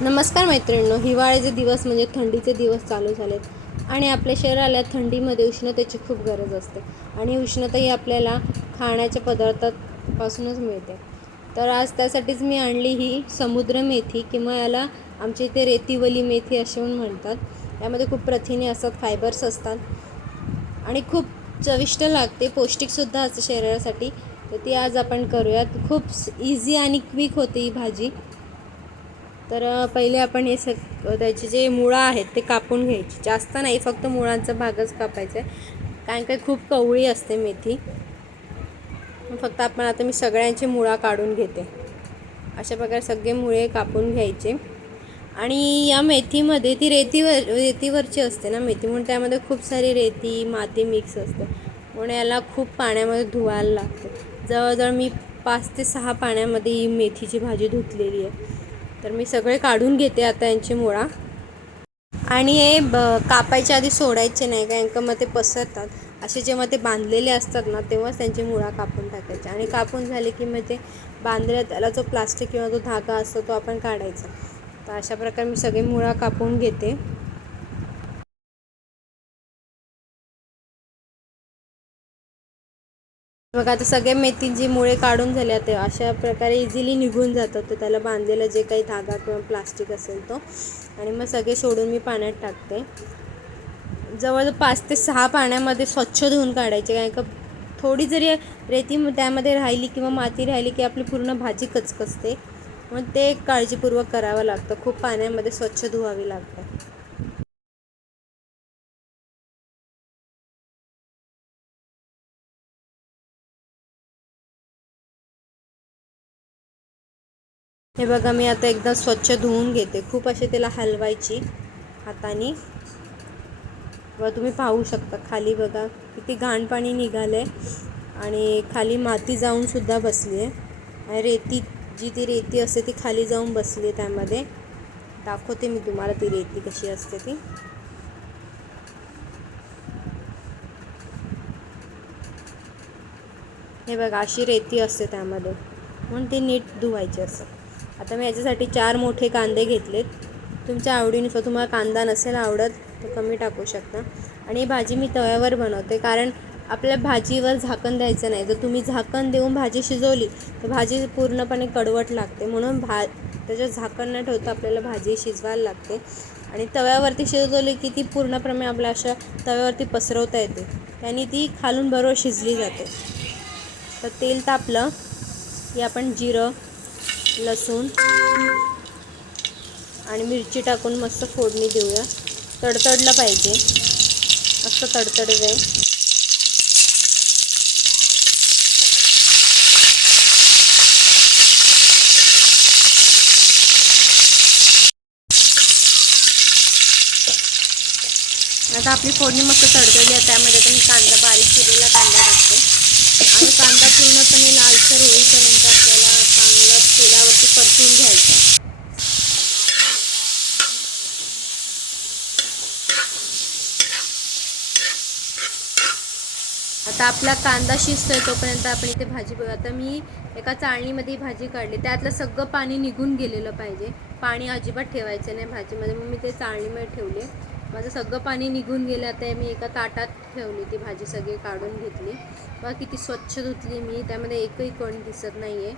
नमस्कार मैत्रिणींनो हिवाळ्याचे दिवस म्हणजे थंडीचे दिवस चालू झालेत. आणि आपल्या शरीराला थंडीमध्ये उष्णतेची खूप गरज असते. आणि उष्णता ही आपल्याला खाण्याच्या पदार्थापासूनच मिळते. तर आज त्यासाठीच मी आणली ही समुद्र मेथी किंवा याला आमच्या इथे रेतीवली मेथी असे म्हणतात. यामध्ये खूप प्रथिने असतात फायबर्स असतात. आणि खूप चविष्ट लागते पौष्टिकसुद्धा असते शरीरासाठी. तर ती आज आपण करूयात. खूप इझी आणि क्विक होते ही भाजी. तर पहिले आपण हे सग त्याचे जे मुळं आहेत ते कापून घ्यायची. जास्त नाही फक्त मुळांचा भागच कापायचा आहे. कारण काही खूप कवळी असते मेथी. फक्त आपण आता मी सगळ्यांचे मुळा काढून घेते. अशा प्रकारे सगळे मुळे कापून घ्यायचे. आणि या मेथीमध्ये ती रेतीवर रेतीवरची असते ना मेथी. म्हणून त्यामध्ये खूप सारी रेती माती मिक्स असते. म्हणून याला खूप पाण्यामध्ये धुवायला लागते. जवळजवळ मी पाच ते सहा पाण्यामध्ये ही मेथीची भाजी धुतलेली आहे. तर मी सगळे काढून घेते आता यांची मुळा. आणि हे ब कापायच्या आधी सोडायचे नाही का? का मग ते पसरतात. असे जेव्हा ते बांधलेले असतात ना तेव्हाच त्यांची मुळा कापून टाकायचे. आणि कापून झाले की मग ते बांधलेला त्याला जो प्लास्टिक किंवा जो धागा असतो तो आपण काढायचा. तर अशा प्रकारे मी सगळे मुळा कापून घेते. बघा आता सगळे मेथींची मुळे काढून झाले आता अशा प्रकारे इझिली निघून जातात तर त्याला बांधलेलं जे काही धागा किंवा प्लास्टिक असेल तो. आणि मग सगळे सोडून मी पाण्यात टाकते. जवळजवळ पाच ते सहा पाण्यामध्ये स्वच्छ धुवून काढायचे कारण का थोडी जरी रेती त्यामध्ये राहिली किंवा माती राहिली की आपली पूर्ण भाजी कचकचते. मग ते काळजीपूर्वक करावं लागतं. खूप पाण्यामध्ये स्वच्छ धुवावी लागतं. हे बघा मी आता एकदा स्वच्छ धुवून घेते. खूप असे त्याला हलवायची हाताने. व तुम्ही पाहू शकता खाली बघा किती घाण पाणी निघालं आहे आणि खाली माती जाऊन सुद्धा बसली आहे रेती जी ती रेती असते ती खाली जाऊन बसली आहे त्यामध्ये. दाखवते मी तुम्हाला ती रेती कशी असते ती. हे बघा अशी रेती असते त्यामध्ये. म्हणून ते नीट धुवायचे असं. आता मी याच्यासाठी चार मोठे कांदे घेतलेत. तुमच्या आवडीनुसार तुम्हाला कांदा नसेल आवडत तर कमी टाकू शकता. आणि ही भाजी मी तव्यावर बनवते कारण आपल्या भाजीवर झाकण द्यायचं नाही. जर तुम्ही झाकण देऊन भाजी शिजवली तर भाजी पूर्णपणे कडवट लागते. म्हणून भा त्याच्यात झाकण न ठेवता आपल्याला भाजी शिजवायला लागते. आणि तव्यावरती शिजवली की ती पूर्णप्रमे आपल्या अशा तव्यावरती पसरवता येते. त्याने ती खालून बरोबर शिजली जाते. तर तेल तापलं की आपण जिरं लसूण आणि मिरची टाकून मस्त फोडणी देऊया. तडतडलं पाहिजे. मस्त तडतडत आहे आता आपली फोडणी मस्त तडतडली आहे त्यामध्ये आता मी कांदा बारीक चिरलेला कांदा टाकते. आणि कांदा पूर्णपणे लालसर होईपर्यंत आपल्याला चांगलं तेलावरती परतून घ्यायचा आता आपला कांदा शिजतोय तोपर्यंत आपण इथे भाजी बघ आता मी एका चाळणीमध्ये भाजी काढली. त्यातलं सगळं पाणी निघून गेलेलं पाहिजे. पाणी अजिबात ठेवायचं नाही भाजीमध्ये. मग मी ते चाळणीमध्ये ठेवले. माझं सगळं पाणी निघून गेलं. आता मी एका ताटात ठेवली ती भाजी सगळी काढून घेतली. बघा किती स्वच्छ धुतली मी. त्यामध्ये एकही कण दिसत नाही आहे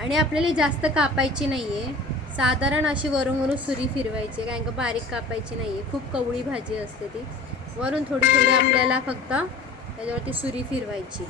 आणि आपल्याला जास्त कापायची नाही आहे साधारण अशी वरून वरून सुरी फिरवायची. कारण का बारीक कापायची नाही आहे खूप कवळी भाजी असते ती. वरून थोडी थोडी आपल्याला फक्त त्याच्यावरती सुरी फिरवायची.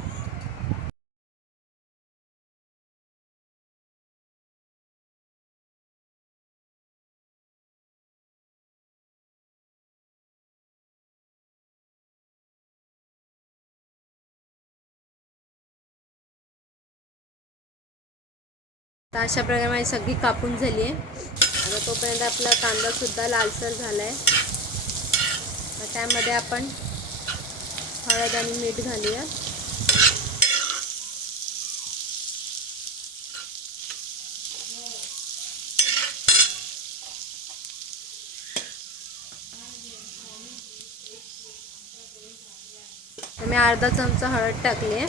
तर अशा प्रकारे माझी सगळी कापून झाली आहे. आता तोपर्यंत आपला कांदासुद्धा लालसर झाला आहे मग त्यामध्ये आपण हळद आणि मीठ घालूया. मी अर्धा चमचा हळद टाकली आहे.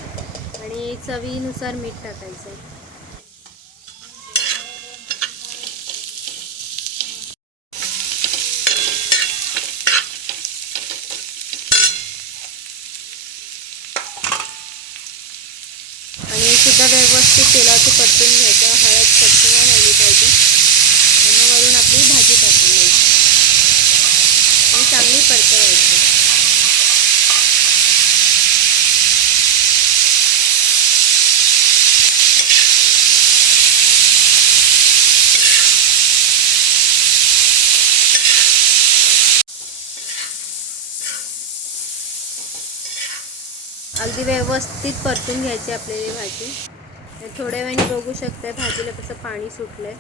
आणि चवीनुसार मीठ टाकायचं आहे. तेलावरती परतून घ्यायचं हळद कच्ची नाही राहिली पाहिजे आणि वरून आपली भाजी टाकून द्यायची आणि चांगली परतवायची. अगदी व्यवस्थित परतून घ्यायची आपल्याला भाजी. थोड्या वेळाने बघू शकताय भाजीला कसं पाणी सुटलंय.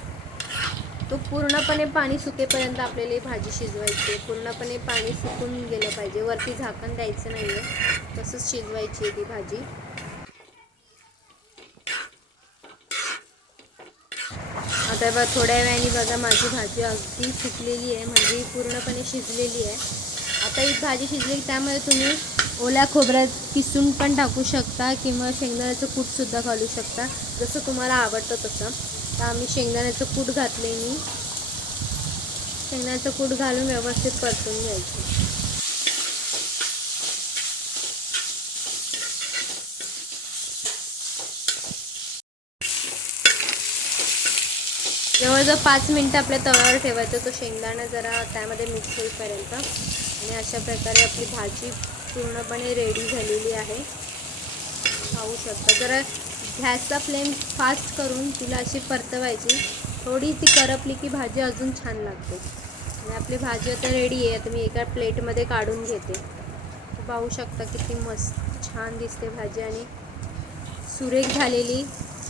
तो पूर्णपणे पाणी सुकेपर्यंत आपल्याला ही भाजी शिजवायची आहे. पूर्णपणे पाणी सुकून गेलं पाहिजे. वरती झाकण द्यायचं नाही आहे तसंच शिजवायची आहे ती भाजी. आता बघा थोड्या वेळाने बघा माझी भाजी अगदी सुकलेली आहे. म्हणजे पूर्णपणे शिजलेली आहे. आता ही भाजी शिजली त्यामुळे तुम्ही ओल्या खोबऱ्यात किसून पण टाकू शकता किंवा शेंगदाण्याचं कूटसुद्धा घालू शकता जसं तुम्हाला आवडतं तसं. तर आम्ही शेंगदाण्याचं कूट घातले मी. शेंगदाण्याचं कूट घालून व्यवस्थित परतून घ्यायचं. जवळजवळ पाच मिनटं आपल्या तव्यावर ठेवायचं तो शेंगदाणा जरा त्यामध्ये मिक्स होईपर्यंत. आणि अशा प्रकारे आपली भाजी पूर्णपणे रेडी झालेली आहे. पाहू शकता. जरा गॅसचा फ्लेम फास्ट करून तिला अशी परतवायची. थोडी ती करपली की भाजी अजून छान लागते. आणि आपली भाजी आता रेडी आहे. आता मी एका प्लेटमध्ये काढून घेते. पाहू शकता किती मस्त छान दिसते भाजी. आणि सुरेख झालेली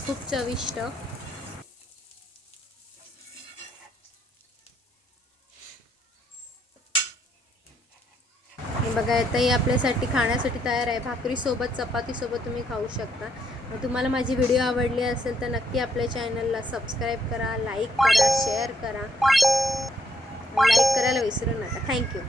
खूप चविष्ट. बघा आताही आपल्यासाठी खाण्यासाठी तयार आहे. भाकरीसोबत चपातीसोबत तुम्ही खाऊ शकता. तुम्हाला माझी व्हिडिओ आवडली असेल तर नक्की आपल्या चॅनलला सबस्क्राईब करा लाईक करा शेअर करा. लाईक करायला विसरू नका. थँक्यू